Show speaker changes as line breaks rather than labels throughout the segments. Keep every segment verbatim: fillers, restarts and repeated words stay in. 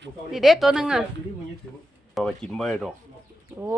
นี่เด็ดตัวนึงอ่ะ
เราไปกินไม่ได้หรอก
โอ้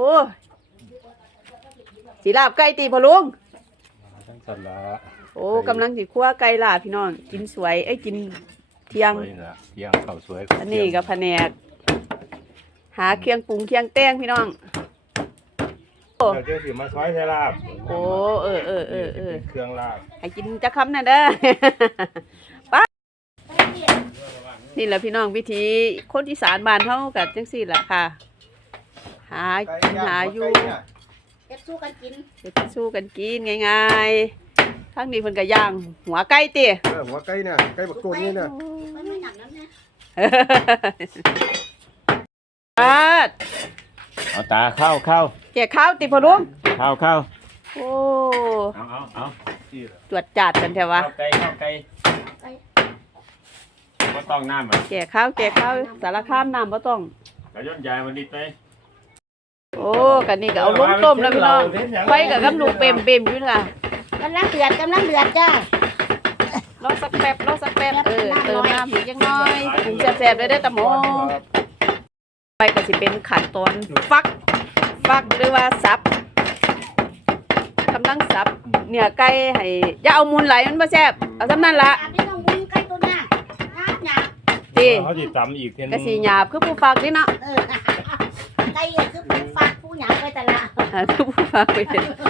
สีลาบไก่ตีพอลุง
ทั้งสัตว์ละ
โอ้กำลังสิคั่วไก่ลาบพี่น้องกินสวยเอ้ยกินเที่ยง
เที่ยงข้าวสวย
อันนี้กับแผนกหาเครื่องปรุงเครื่องแต่งพี่น้อง
เดี๋ยวจะสิมาซอยใส่ลาบ
โอ้เออเออเออเออ
เครื่องลาบ
ให้กินจะคำน่ะเด้อป้านี่แหละพี่น้องวิธีคนอีสานบ้านเฮากับจังซี่แหละค่ะหากินหาอยู่
เฮ็ดสู้กันกิน
เฮ็ดสู้กันกินง่ายๆทั้งนี้เพิ่นก็ย่างหัวไก่ติ
เออหัวไก่เนี่ยไก่บักโกนนี่เนี่ย
มันไม่หนักนั้นนะ
อา
เอาตาเข้าเข้า
แก่ข้าวติพอลุง
เข้าเข้า
โอ้
เอาเอาเอา
ตรวจจัดกันแท้วะ
เข้าไก่เข้าไก่บ่ต้องน้ำอ่ะ
แก่ข้าวแก่ข้าวสารคามน้ำบ่ต้อง
กระย่นยายมันนิดไป
โอ้กันนี่ก็เอาลงต้มแล้วพี่น้องไฟกับกำลูกเปมเปมอยู่ค่ะ
กำลังเดือดกำลังเดือดจ้าร
อสักแป๊บรอสักแป๊บเออเติมน้ำอีกจังน้อยปรุงแซ่บๆได้เด้อตะหมอไปก็สิเป็นขั้นตอนฟักฟักหรือว่าสับกำลังสับเนื้อไก่ให้อย่าเอามูลไหลมันบ่แซ่บเอาซำนั้นละ
พี่ต้องวุ้นไก่ตัวนี้หยาบ
ๆติ
เขาสิตำอีกเทีนึง
ก็สิหยาบคือผู้ฟักนี่เนาะ
เออไก่คือผู้ฟักผู้หยาบไปแต่ละ
คือผู้ฟักไป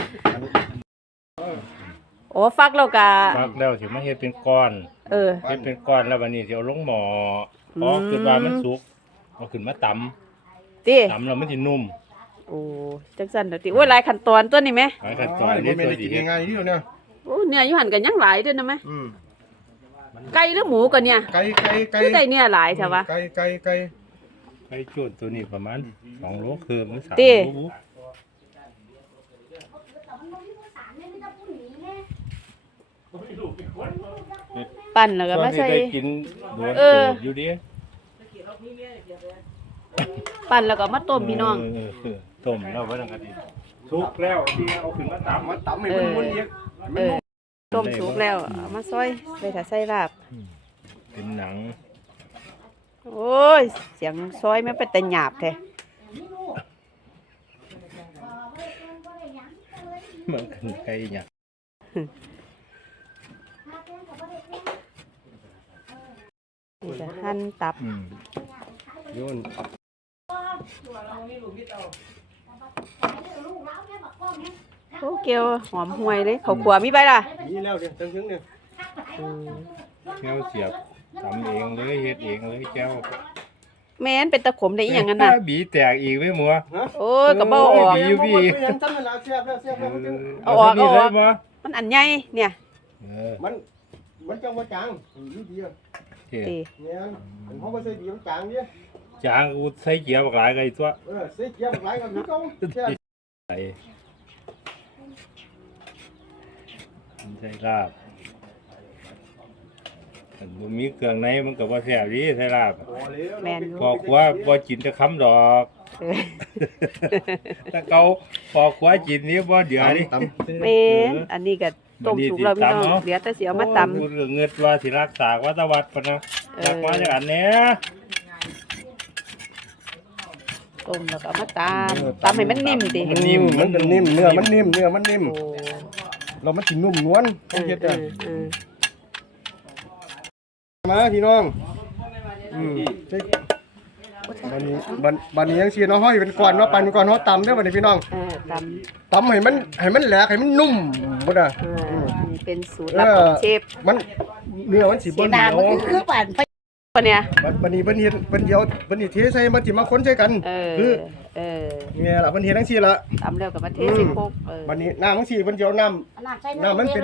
โอ้ฟักแล้วก็
ฟักแล้วสิมาเฮ็ดเป็นก้อน
เออ
เฮ็ดเป็นก้อนแล้ววันนี้สิเอาลงหม้อพอคิดว่ามันสุกเอาขึ้นมาตำ
ติ
ตำแล้วมันสินุ่ม
โอ้จังซั่นเด้อติโอ้ยหลายขั้นตอนตัวนี้แม่
หลายขั้นตอนนี่ตัวสิเฮ็ด
ง่ายๆนี่เนี่ย
โอ้เนื้ออยู่หั่นก็ยังหลายด้วยนะแม่อืมไก่หรือหมูก็เนี่ย
ไก่ไก่ไก่
คือได้เนี่ยหลายใช่ปะ
ไก่ไก่ไก่
ไก่โจดตัวนี้ประมาณสองโลคือมันสามโล
ปั่นแล้วก็มาใส่
เอออยู่ดิ
ปั่นแล้วก็มาต้มพี่น้อง
ต้มแล้วไว้ตั้งแต่สุกแล้วที่เอาขึ้นมาตำมาตำให้มันมันเยอะ
เออต้มสุกแล้วเอามาซอยไปถ้าใส่ลาบ
เป็นหนัง
โอ้ยเสียงซอยมันเป็นแต่หยาบแท้
เหมือนกันไก่หยาบ
นี่จะหั่นตับ
โยน
โอ้เกียวหอมห่วยเลยเขาขัวมีไปล่ะ
นี่แล้วเดี๋ยวตั้งถึงเนี่ย
แก้วเสียบทำเองเลยเฮ็ดเองเลยแก้ว
แม่นเป็นตะขมได้อีหยังงั้นน่ะ
บีแตกอีกเว้ยหมัว
โอ้ยก็บ่ออก
บีบี
เอาออกเอาออกมันอันใหญ่เนี่ย
มันมันจังบ่จางอยู่ดีอ่ะ
ติ
เนี่ยผมเฮาบ่ใส่บีมันจางดิ
จางกูใส่เกียร์บักหลายไงตัว
เออใส่เกียร์บักหลายก็คือเก่า
ใส่ใส่ลาบบ่มีเครื่องในมันก็บ่แซ่บดีใส่ลาบ
แม่น
พอครัวบ่กินจะคำดอกถ้าเก่าพอครัวกินนี่บ่เดือดิ
แม่นอันนี้ก็ต้มสุกแล้วพี่น้องเดี๋ยวแต่สิเอามาตำ
พูดเรื่องเงินว่าสิรักษาวัตวัดปะนะอยากมาจากอันเนี้ย
ต้มแล้วก็มาตำตำให้มันนิ่มดิ
มันนิ่มมันเป็นนิ่มเนื้อมันนิ่มเนื้อมันนิ่มเรามันสินุ่มนวลเฮ็ดได้มาพี่น้องอืมบันนี้บันบันนี้ยังเสียน้องห้อยเป็นก้อนเนาะปั่นเป็นก้อนเนาะตำได้อบัดนี้พี่น้อง
ต
ำตำให้มันให้มันแหลกให้มันนุ่มบ่ได้
เป็นสูตรลับของเชฟ
มันเนื้อมันสิบ่เหนียว
คือปั่นไป
เนี่ย
บัดนี้เพิ่นเฮ็ดเพิ่นเดียวเพิ่นสิเทใส่มาสิมาคนใส่กันคือ
เออ
เนี่ยล่ะเพิ่นเฮ็ดจังซี่ล่ะ
ตำแล้วก็มาเทใส่โคก
เออบัดนี้น้ำจังซี่เพิ่นสิเอาน้ำน้ำมันเป็น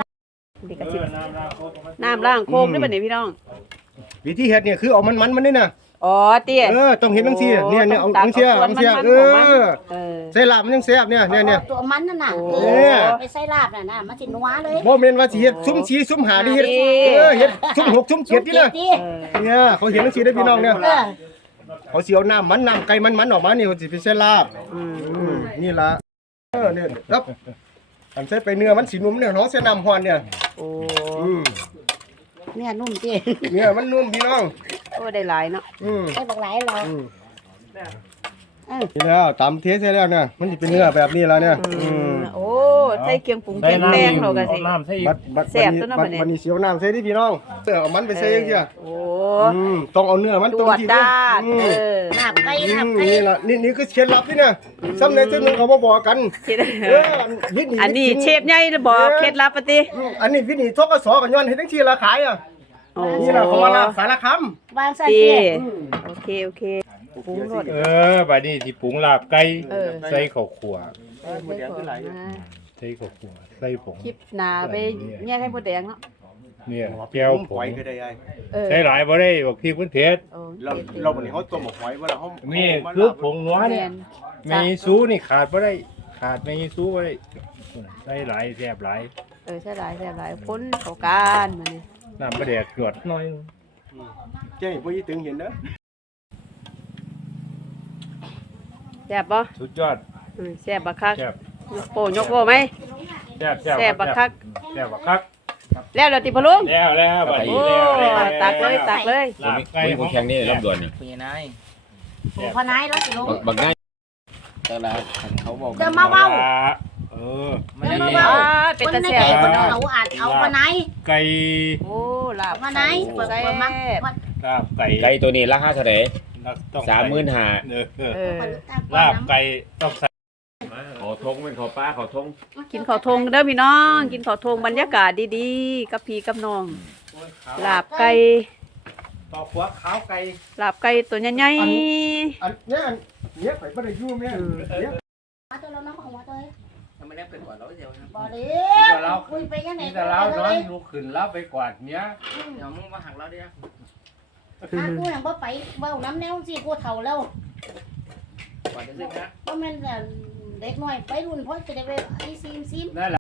น้ำล้างโคกนี่บัดนี้พี่น้อง
วิธีเฮ็ดเนี่ยคือเอามันมันมันนี่น่ะ
อ๋อเตี้ย
เออต้องเห็นจังซี่เนี่ยเนี่ยเอาจังซี่จังซี่เออใส่ลาบมันจังแซ่บเนี่ยเนี่ยๆ
ตัวมันนั่นน่ะไปใส่ลาบน่ะนะมันสินัวเลย
บ่แม่นว่าสิเฮ็ดซุ่มสีซุ่มหาดิเฮ็ดเออเฮ็ดซุ่มหกซุ่มเจ็ดนี่นะเนี่ยเขาเห็นจังซี่ได้พี่น้องเนี่ยเขาสิเอาน้ำมันน้ำไก่มันๆออกมานี่เขาสิไปใส่ลาบอืมนี่ล่ะเออเนี่ยครับอันใส่ไปเนื้อมันสินุ่มเนี่ยเนาะใส่น้ำฮ้อนเนี่ย
โอ้
อืม
เนี่ยนุ่มจริง
เนี่ยมันนุ่มพี่น้อง
โอ้ได้หลายเนาะ
อืม
ได้บักหลายเรา
อืม
เออ
นี่แล้วตำเทสใส่แล้วเนี่ยมันจะเป็นเนื้อแบบนี้แล้วเนี่ย
อื
อืม
มโอ้ใส่เครื่องปรุงเครื่องแป้งเราก็สิ
น้ำใส่อีก
บัดบัด
แซ่บ
บัด
ตัวนั้น
บั
บั
ด
ดนี้
วันนี้เสียวน้ำใส่ที่พี่น้องเออเอามันไปใส่ยังเชีย
โอ้
อืมต้องเอาเนื้อมัน
ต
ต
ร
รง
วจ
ที่
ดาด
อืม
เออ
ลาบไก่
อื
ลาบ
ม
ไก่
นี่ล่ะนี่นี่คือเคล็ดลับนี่เนี่ยซ้ำในซึ่งนึงเขาบ่บอกกัน
คิด
เออวิธี
อันนี้เชฟใหญ่บอกเคล็ดลับปะติ
อืมอันนี้วิธีทกสกันย้อนเฮ็ดจังซี่ละขายอ่ะ
โอ้
นี่ล่ะเขาว่าลาบสารคำ
วางใส่
ดี
เตี้ย
โอเคโอเคปรุงรส
เออบัดนี้ที่ปรุงลาบไก่
เออ
ใส่ข้าวคั่ว
เออใส่ก่อนนะ
ใส่ข้าวคั่วใส่ผง
คลิปหน้าไปแยกให้มดแดงเนาะ
เนี่ยแก้วผ
หอง ยก็ได้ไอ้
เออ
ใส่หลายบ่ได้บอกพี่เพิ่นเผ็ด
โอ
เรา
เค
เราวันนี้เขาต้มหอยว่าเราเฮา
นี่
นี่
คือผงนัว
แม่
เนี่ย
น
แมงอีซูนี่ขาดบ่ได้ขาดแมงอีซูบ่ได้ใส่หลายแซ่บหลาย
เออใช่หลายใช่หลายพ้นเข้ากันมานี่
น้ำปลาแดกหยดหน่อย
เจ้าบ่ยี่ตึงเห็นเด้อ
แซ่บบ่
สุดยอด
อืมแซ่บบักคัก
แซ่บ
ยกโปยกโปไหม
แซ่บแซ่บ
แซ่บบักคัก
แซ่บบักคัก
แล้วเดี๋ยวติพะลุง
แล้วแล้วบัด
โอ้
นี้แล้วแล้ว
ตักเลยตักเลย
ลาบไก่
คนแข่งนี่รับด่วนนี่
คุณยายนาย
โอ้พอนายแล้วสิลง
บักบักง่ายแต่ละเขาบอก
เดินมาเว้า
เออ
เดินมา
อ่า
เว้า
เป็น
คน
ตา
ใน
แซ่
ใจ
บ
คนเอาอาจเอาพอนาย
ไก่
โอ้ลาบ
พอนายเปิด
แซ่
เปิดมัก
บ
ลาบไก่
ไก่ตัวนี้ราคาเท่าไหร่
ต้อง
สามหมื่นห้า
เออเออ
เออ
ลาบไก่ต้องใส่
ขอทงเป็นขอป้าขอทง
กินข้าวทงเด้อพี่น้อง กินข้าวทงบรรยากาศดีๆ กับพี่กับน้องลาบไก่
ต่อหัวขาวไก่
ลาบไก่ตัวใหญ่
อันเนี้ยอันเนี้ยข่อยบ่ได้อยู่แม่เนี่ย
มาตัวเราน้ำของมาตัวเอง
ทำไมได้เป็นหัวเราะเดียวนะ
บ่เด้คุยไปยังไง
นี่แต่เรานอนลุกขึ้นแล้วไปกวาดเนี้ย
เดี๋ยวมึงมาหักเราดินะ
ถ้ากูยังบ่ไปเว้าน้ำแนวสิกูเฒ่าแล้ว
ก่อนจะซื้อนะ
บ่แม่นเด็กน้อยไปรุ่นเพราะจะได้ไปไอ้ซีมซีม
นั่นแหละ